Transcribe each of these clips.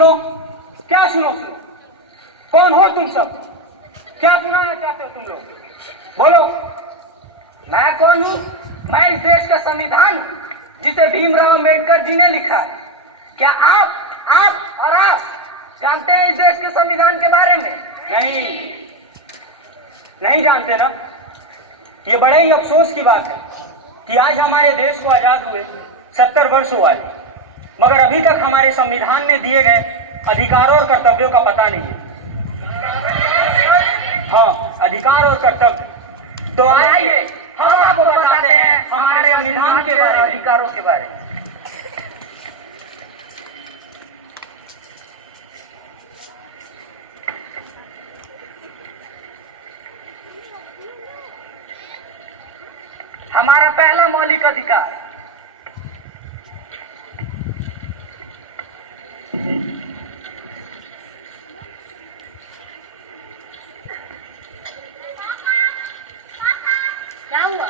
सुनो, क्या सुनो सुनो? कौन हो तुम सब? क्या सुनाना चाहते हो तुम लोग? बोलो। मैं कौन हूँ? मैं इस देश का संविधान हूँ, जिसे भीमराव अम्बेडकर जी ने लिखा है। क्या आप और आप जानते हैं इस देश के संविधान के बारे में? नहीं जानते ना? ये बड़े ही अफसोस की बात है कि आज हमारे देश को आजाद हुए 70 वर्ष हुआ है, मगर अभी तक हमारे संविधान में दिए गए अधिकारों और कर्तव्यों का पता नहीं है। हाँ, अधिकार और कर्तव्य। तो आइए हम आपको बताते हैं हमारे संविधान के बारे में, अधिकारों के बारे में। हमारा पहला मौलिक अधिकार, क्या हुआ?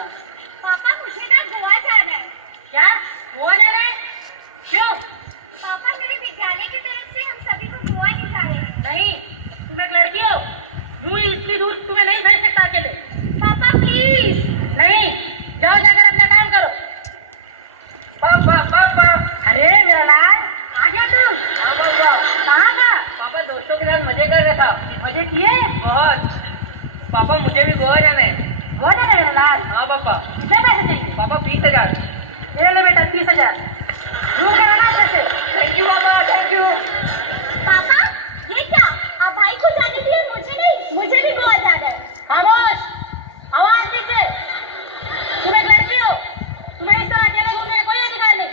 पापा मुझे ना गोवा जाना है। क्या? गोवा जाना है? क्यों? पापा मेरे विद्यालय की तरफ से हम सभी को गोवा ले जा रहे हैं। नहीं, तुम एक लड़की हो, यूं ही इतनी दूर तुम्हें नहीं भेज सकता अकेले। पापा प्लीज। नहीं, जाओ जाकर अपना काम करो। पापा। अरे मेरा लाल, आ गया तू? हाँ पापा। कहाँ था? पापा दोस्तों के साथ मजे कर रहा था। मजे किए? बहुत। पापा मुझे भी गोवा जाना है। गोवा जाना है मेरा लाल? हाँ पापा। कितने पैसे चाहिए? पापा 20,000। ले लो बेटा 30,000। शुरू कराना जैसे। थैंक यू पापा, थैंक यू। पापा ये क्या? आप भाई को जाने दिए, मुझे नहीं? मुझे भी गोवा जाना है। खामोश, आवाज दीजिए। तुम एक लड़की हो, तुम्हें इस तरह अकेले घूमने का कोई अधिकार नहीं।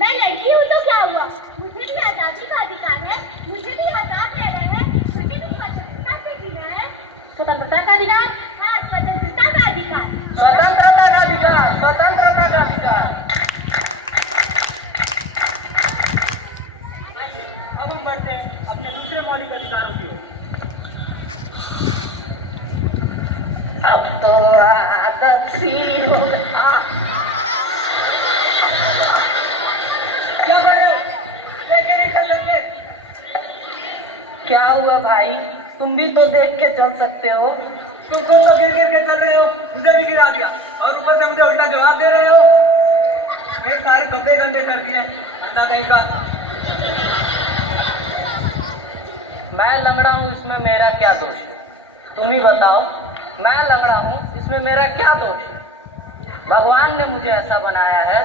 मैं लड़की हूँ तो क्या हुआ? मुझे भी आजादी का अधिकार है, मुझे भी आजाद रहना है, मुझे भी स्वतंत्रता से जीना है। स्वतंत्रता का अधिकार? हाँ, स्वतंत्रता का अधिकार। स्वतंत्रता का अधिकार, स्वतंत्रता का अधिकार। अब हम बढ़ते हैं अपने दूसरे मौलिक अधिकारों की ओर। अब तो आदत सी होगा। क्या बड़े लेके निकल लेंगे? क्या हुआ भाई, तुम भी तो देख के चल सकते हो। तुम खुद तो गिर के चल रहे हो, मुझे भी गिरा दिया और ऊपर से मुझे उल्टा जवाब दे रहे हो। मेरे सारे कपड़े गंदे कर दिए, अंधा कहीं का। मैं लंगड़ा हूँ, इसमें मेरा क्या दोष है? तुम ही बताओ। मैं लंगड़ा हूँ, इसमें मेरा क्या दोष है? भगवान ने मुझे ऐसा बनाया है।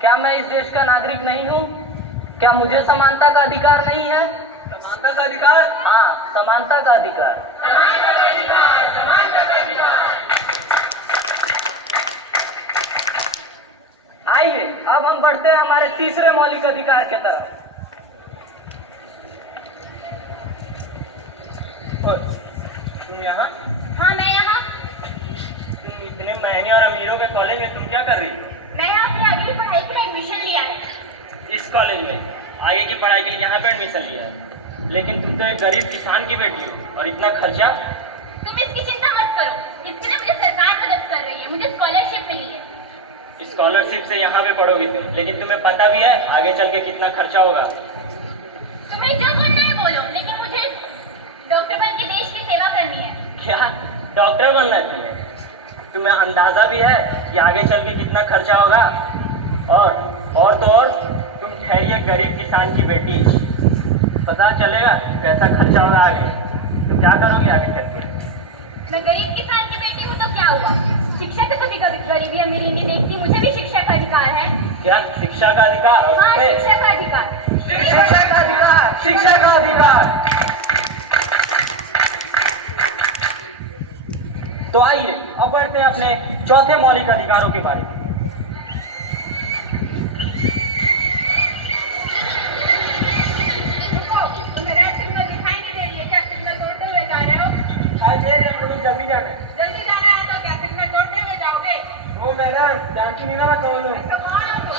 क्या मैं इस देश का नागरिक नहीं हूँ? क्या मुझे समानता का अधिकार नहीं है? समानता का अधिकार? हाँ, समानता का अधिकार। समानता का अधिकार, समानता का अधिकार। आइए अब हम बढ़ते हैं हमारे तीसरे मौलिक अधिकार की तरफ। तुम यहाँ? हाँ मैं यहाँ। तुम इतने महंगे और अमीरों के कॉलेज में तुम क्या कर रही हो? मैं यहाँ अपनी आगे की पढ़ाई के लिए एडमिशन लिया है। इस कॉलेज में आगे की पढ़ाई के लिए यहाँ पे एडमिशन लिया है, लेकिन तुम तो एक गरीब किसान की बेटी हो और इतना खर्चा। तुम इसकी चिंता मत करो, इसके लिए मुझे सरकार मदद कर रही है, मुझे स्कॉलरशिप मिली है। स्कॉलरशिप से यहाँ पे पढ़ोगी तुम, लेकिन तुम्हें पता भी है आगे चल के कितना खर्चा होगा। तुम्हें जो बोलना है बोलो, लेकिन मुझे डॉक्टर बन के देश की सेवा करनी है। क्या डॉक्टर बनना है तुम्हें? तुम्हें अंदाजा भी है कि आगे चल के कितना खर्चा होगा? और तो और तुम ठहरी एक गरीब किसान की बेटी, पता चलेगा कैसा खर्चा होगा आगे। तो क्या करोगी आगे चल के? मैं गरीब किसान की बेटी हूँ तो क्या हुआ? शिक्षा से कभी कभी गरीबी अमीरी नहीं देखती, मुझे भी शिक्षा का अधिकार है। क्या शिक्षा का अधिकार? हाँ, शिक्षा का अधिकार। शिक्षा का अधिकार, शिक्षा का अधिकार। तो आइए अब बढ़ते हैं अपने चौथे मौलिक अधिकारों के बारे में। तुम्हें रेड सिग्नल दिखाई नहीं दे रही है क्या? सिग्नल तोड़ते हुए जा रहे हो? जल्दी जाना है। जल्दी जाना है तो क्या सिग्नल तोड़ते हुए जाओगे? ओ मैडम, जानकी नहीं ना मैं कौन हूँ? तो कौन हो तुम?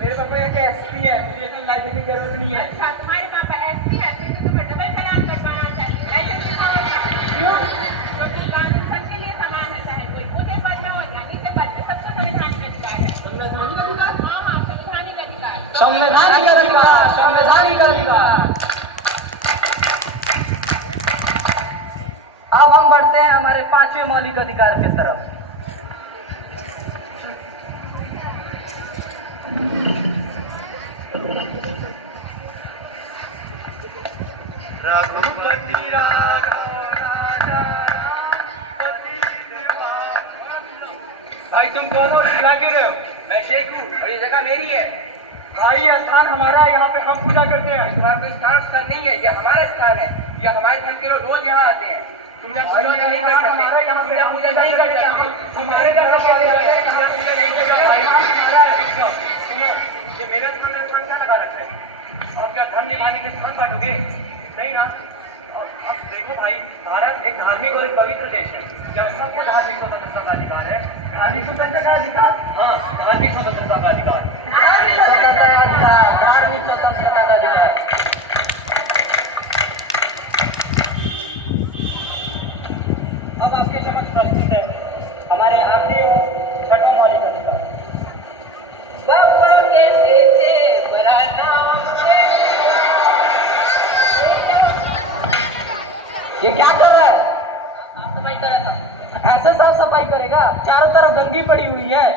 मेरे पापा यहाँ के एसपी है, मुझे सब लाइसेंस की जरूरत नहीं है। अच्छा, तुम्हारे पापा एसपी है, फिर तो तुम्हें डबल चालान कटवाना चाहिए। लाइसेंस दिखाओ अपना। क्यों? क्योंकि कानून सबके लिए समान है, चाहे कोई ऊंचे पद में हो या नीचे पद में, सबको संविधान में हमारे पांचवें मौलिक अधिकार की तरफ। रघुपति राघव राजा रामपति निर्वाण। भाई तुम कौन हो? चिल्ला क्यों रहे हो? मैं शेख हूँ और ये जगह मेरी है। भाई ये स्थान हमारा है, यहाँ पे हम पूजा करते हैं। तुम्हारा कोई स्थान नहीं है, ये हमारा स्थान है। ये हमारे धर्म के लोग रोज यहाँ आते हैं। तुम यहाँ पूजा नहीं कर सकते। हमारा यहाँ पे पूजा नहीं कर सकते। हमारे घर वाले यहाँ पूजा नहीं कर सकते। भाई हमारा है। सुनो, ये मेरा स्थान क्या लगा रखा है? आप क्या धर्म निभाने के स्थान बांटोगे? नहीं ना। अब देखो भाई, भारत एक धार्मिक और एक पवित्र देश है जहाँ सबको धार्मिक स्वतंत्रता का अधिकार है। धार्मिक स्वतंत्रता का अधिकार? हाँ, धार्मिक स्वतंत्रता का अधिकार। धार्मिक स्वतंत्रता का अधिकार, धार्मिक स्वतंत्रता का अधिकार। अब आपके समझ प्रस्तुत है हमारे आखिरी और छठवां मौलिक अधिकार। ये क्या कर रहा है? साफ सफाई कर रहा था। ऐसे साफ सफाई करेगा? चारों तरफ गंदगी पड़ी हुई है।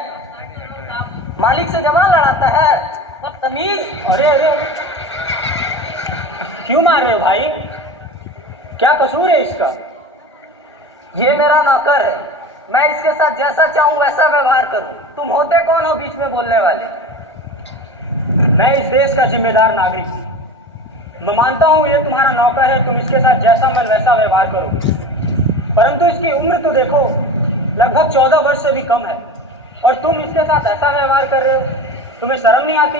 मालिक से जमा लड़ाता है। बदतमीज। अरे अरे, क्यों मार रहे हो भाई? क्या कसूर है इसका? ये मेरा नौकर है, मैं इसके साथ जैसा चाहूँ वैसा व्यवहार करूँ। तुम होते कौन हो बीच में बोलने वाले? मैं इस देश का जिम्मेदार नागरिक हूँ। मैं मानता हूँ ये तुम्हारा नौकर है, तुम इसके साथ जैसा मन वैसा व्यवहार करो, परंतु इसकी उम्र तो देखो, लगभग 14 वर्ष से भी कम है और तुम इसके साथ ऐसा व्यवहार कर रहे हो। तुम्हें शर्म नहीं आती?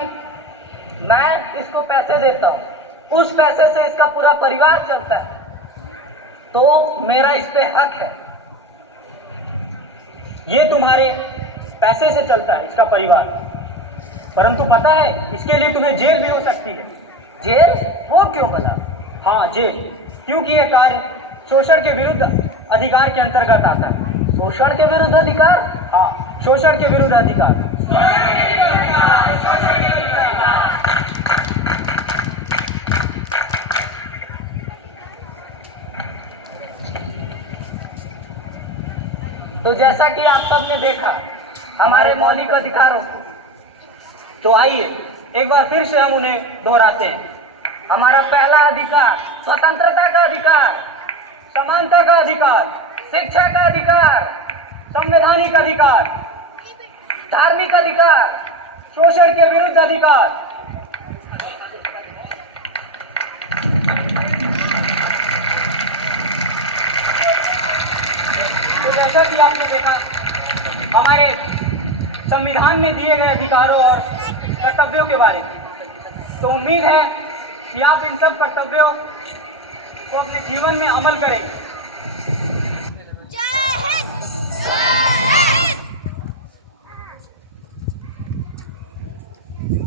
मैं इसको पैसे देता हूँ, उस पैसे से इसका पूरा परिवार चलता है, तो मेरा इस पे हक है। ये तुम्हारे पैसे से चलता है इसका परिवार, परंतु पता है इसके लिए तुम्हें जेल भी हो सकती है। जेल? वो क्यों भला? हाँ जेल, क्योंकि यह कार्य शोषण के विरुद्ध अधिकार के अंतर्गत आता है। शोषण के विरुद्ध अधिकार? हाँ, शोषण के विरुद्ध अधिकार। तो जैसा कि आप सबने देखा हमारे मौलिक अधिकारों को, तो आइए एक बार फिर से हम उन्हें दोहराते हैं। हमारा पहला अधिकार स्वतंत्रता का अधिकार, समानता का अधिकार, शिक्षा का अधिकार, संवैधानिक अधिकार, धार्मिक अधिकार, शोषण के विरुद्ध अधिकार। तो जैसा कि आपने देखा हमारे संविधान में दिए गए अधिकारों और कर्तव्यों के बारे में, तो उम्मीद है कि आप इन सब कर्तव्यों को अपने जीवन में अमल करेंगे।